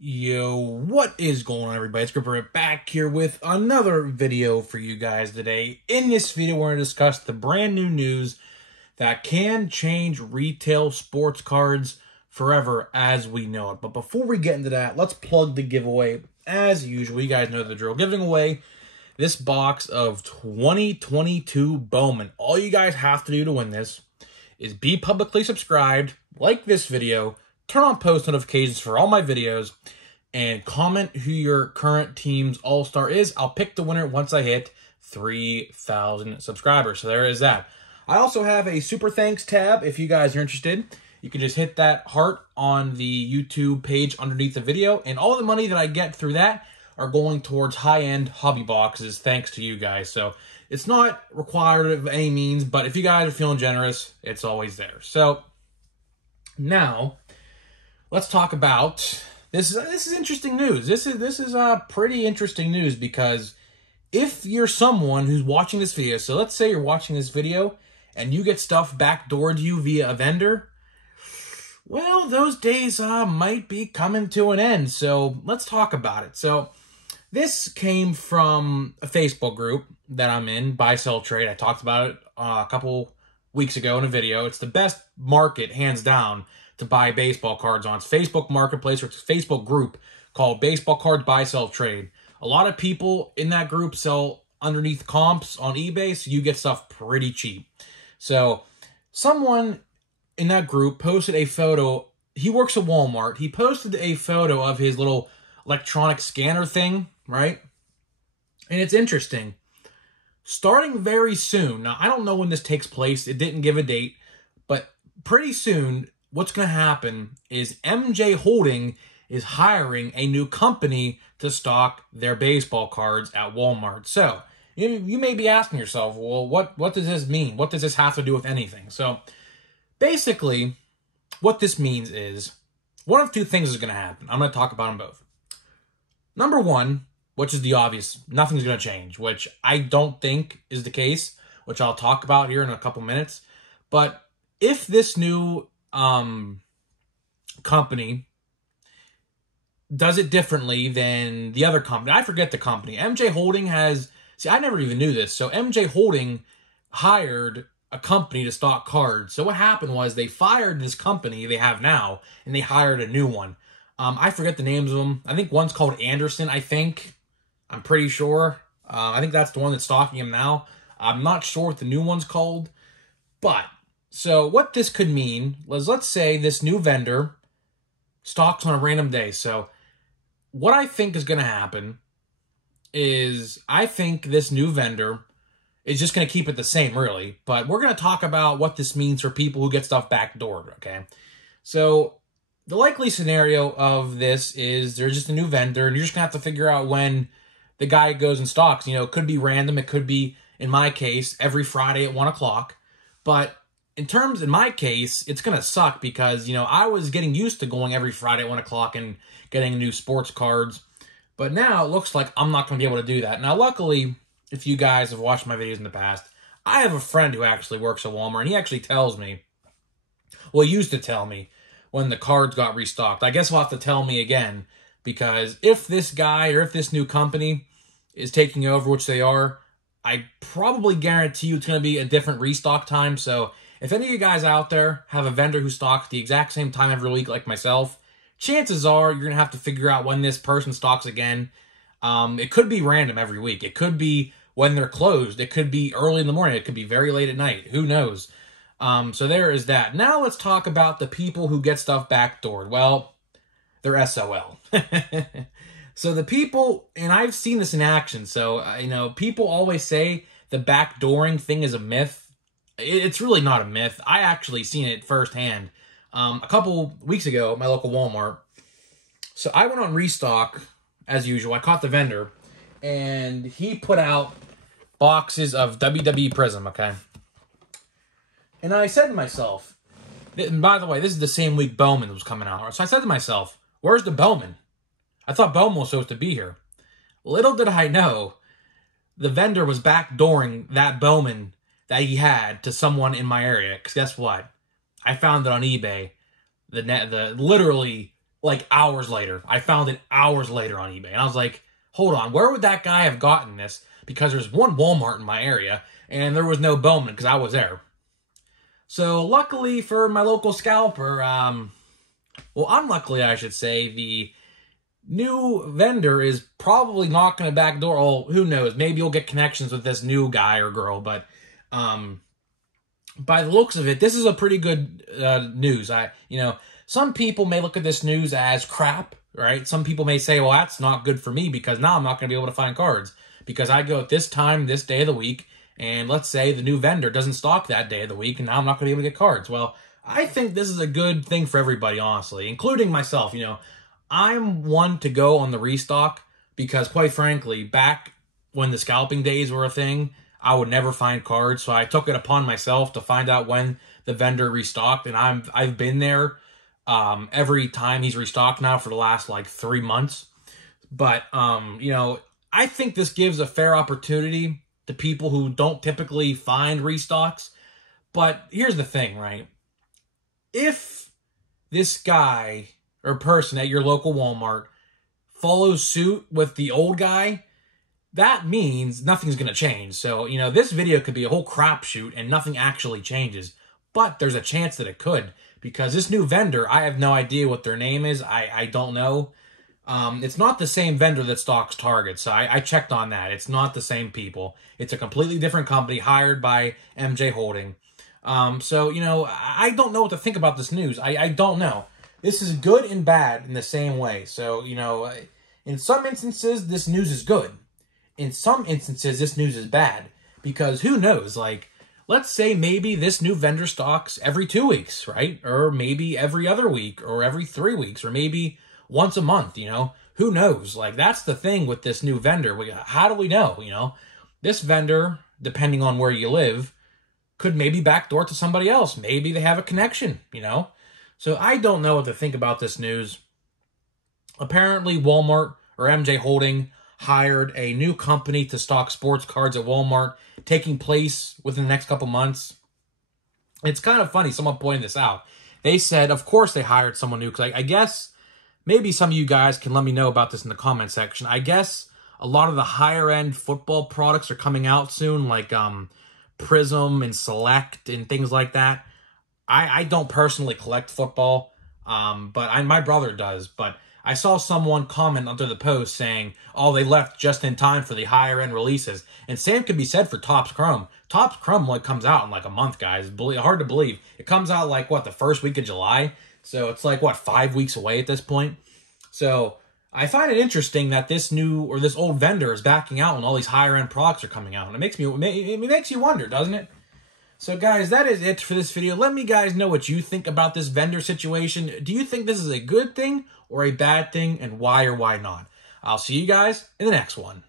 Yo, what is going on, everybody? It's Gripper back here with another video for you guys today. In this video, we're going to discuss the brand new news that can change retail sports cards forever as we know it. But before we get into that, let's plug the giveaway. As usual, you guys know the drill. Giving away this box of 2022 Bowman. All you guys have to do to win this is be publicly subscribed, like this video, turn on post notifications for all my videos, and comment who your current team's all-star is. I'll pick the winner once I hit 3,000 subscribers. So there is that. I also have a super thanks tab if you guys are interested. You can just hit that heart on the YouTube page underneath the video, and all the money that I get through that are going towards high-end hobby boxes thanks to you guys. So it's not required of any means, but if you guys are feeling generous, it's always there. So now let's talk about this. This is interesting news. This is pretty interesting news, because if you're someone who's watching this video, so let's say you're watching this video and you get stuff backdoored to you via a vendor, well, those days might be coming to an end. So let's talk about it. So this came from a Facebook group that I'm in, Buy, Sell, Trade. I talked about it a couple weeks ago in a video. It's the best market, hands down, to buy baseball cards on. It's Facebook Marketplace, or it's a Facebook group called Baseball Cards Buy, Sell, Trade. A lot of people in that group sell underneath comps on eBay, so you get stuff pretty cheap. So someone in that group posted a photo. He works at Walmart. He posted a photo of his little electronic scanner thing, right? And it's interesting. Starting very soon, now I don't know when this takes place, it didn't give a date, but pretty soon what's going to happen is MJ Holding is hiring a new company to stock their baseball cards at Walmart. So you may be asking yourself, well, what does this mean? What does this have to do with anything? So basically, what this means is one of two things is going to happen. I'm going to talk about them both. Number one, which is the obvious, nothing's going to change, which I don't think is the case, which I'll talk about here in a couple minutes. But if this new company does it differently than the other company, I forget the company. MJ Holding has, see, I never even knew this. So MJ Holding hired a company to stock cards. So what happened was they fired this company they have now, and they hired a new one. I forget the names of them. I think one's called Anderson, I think. I'm pretty sure. I think that's the one that's stocking him now. I'm not sure what the new one's called. But, so what this could mean was, let's say this new vendor stocks on a random day. So what I think is going to happen is, I think this new vendor is just going to keep it the same, really. But we're going to talk about what this means for people who get stuff backdoored, okay? So the likely scenario of this is there's just a new vendor, and you're just going to have to figure out when the guy goes and stocks. You know, it could be random. It could be, in my case, every Friday at 1 o'clock. But in my case, it's going to suck because, you know, I was getting used to going every Friday at 1 o'clock and getting new sports cards. But now it looks like I'm not going to be able to do that. Now, luckily, if you guys have watched my videos in the past, I have a friend who actually works at Walmart, and he actually tells me, well, he used to tell me when the cards got restocked. I guess he'll have to tell me again, because if this guy or if this new company is taking over, which they are, I probably guarantee you it's going to be a different restock time. So if any of you guys out there have a vendor who stocks the exact same time every week like myself, chances are you're going to have to figure out when this person stocks again. It could be random every week. It could be when they're closed. It could be early in the morning. It could be very late at night. Who knows? So there is that. Now let's talk about the people who get stuff backdoored. Well, they're SOL. So the people, and I've seen this in action. So, you know, people always say the backdooring thing is a myth. It's really not a myth. I actually seen it firsthand. A couple weeks ago at my local Walmart. So I went on restock, as usual. I caught the vendor, and he put out boxes of WWE Prism, okay? And I said to myself, and by the way, this is the same week Bowman was coming out. So I said to myself, where's the Bowman? I thought Bowman was supposed to be here. Little did I know, the vendor was backdooring that Bowman that he had to someone in my area. Because guess what? I found it on eBay. Literally like hours later. I found it hours later on eBay. And I was like, hold on, where would that guy have gotten this? Because there's one Walmart in my area, and there was no Bowman because I was there. So luckily for my local scalper, well, unluckily I should say, the new vendor is probably not going to backdoor. Oh, who knows? Maybe you'll get connections with this new guy or girl, but by the looks of it, this is a pretty good news. Some people may look at this news as crap, right? Some people may say, well, that's not good for me because now I'm not going to be able to find cards because I go at this time, this day of the week, and let's say the new vendor doesn't stock that day of the week, and now I'm not going to be able to get cards. Well, I think this is a good thing for everybody, honestly, including myself. I'm one to go on the restock because, quite frankly, back when the scalping days were a thing, I would never find cards, so I took it upon myself to find out when the vendor restocked, and I've been there every time he's restocked now for the last like 3 months. But I think this gives a fair opportunity to people who don't typically find restocks. But here's the thing, right? If this guy or person at your local Walmart follows suit with the old guy, that means nothing's going to change. So, this video could be a whole crapshoot and nothing actually changes. But there's a chance that it could. Because this new vendor, I have no idea what their name is. I don't know. It's not the same vendor that stocks Target. So I checked on that. It's not the same people. It's a completely different company hired by MJ Holding. So, I don't know what to think about this news. I don't know. This is good and bad in the same way. So, in some instances, this news is good. In some instances, this news is bad. Because who knows, let's say maybe this new vendor stocks every 2 weeks, right? Or maybe every other week, or every 3 weeks, or maybe once a month, Who knows? That's the thing with this new vendor. How do we know, This vendor, depending on where you live, could maybe backdoor to somebody else. Maybe they have a connection, So I don't know what to think about this news. Apparently, Walmart or MJ Holding hired a new company to stock sports cards at Walmart, taking place within the next couple months. It's kind of funny, someone pointed this out. They said, of course they hired someone new, because I guess maybe some of you guys can let me know about this in the comment section. I guess a lot of the higher-end football products are coming out soon, like Prism and Select and things like that. I don't personally collect football, but my brother does, but I saw someone comment under the post saying, oh, they left just in time for the higher-end releases. And same could be said for Topps Chrome. Topps Chrome comes out in a month, guys. Hard to believe. It comes out the first week of July? So it's 5 weeks away at this point? So I find it interesting that this new or this old vendor is backing out when all these higher-end products are coming out. And it makes you wonder, doesn't it? So, guys, that is it for this video. Let me guys know what you think about this vendor situation. Do you think this is a good thing or a bad thing, and why or why not? I'll see you guys in the next one.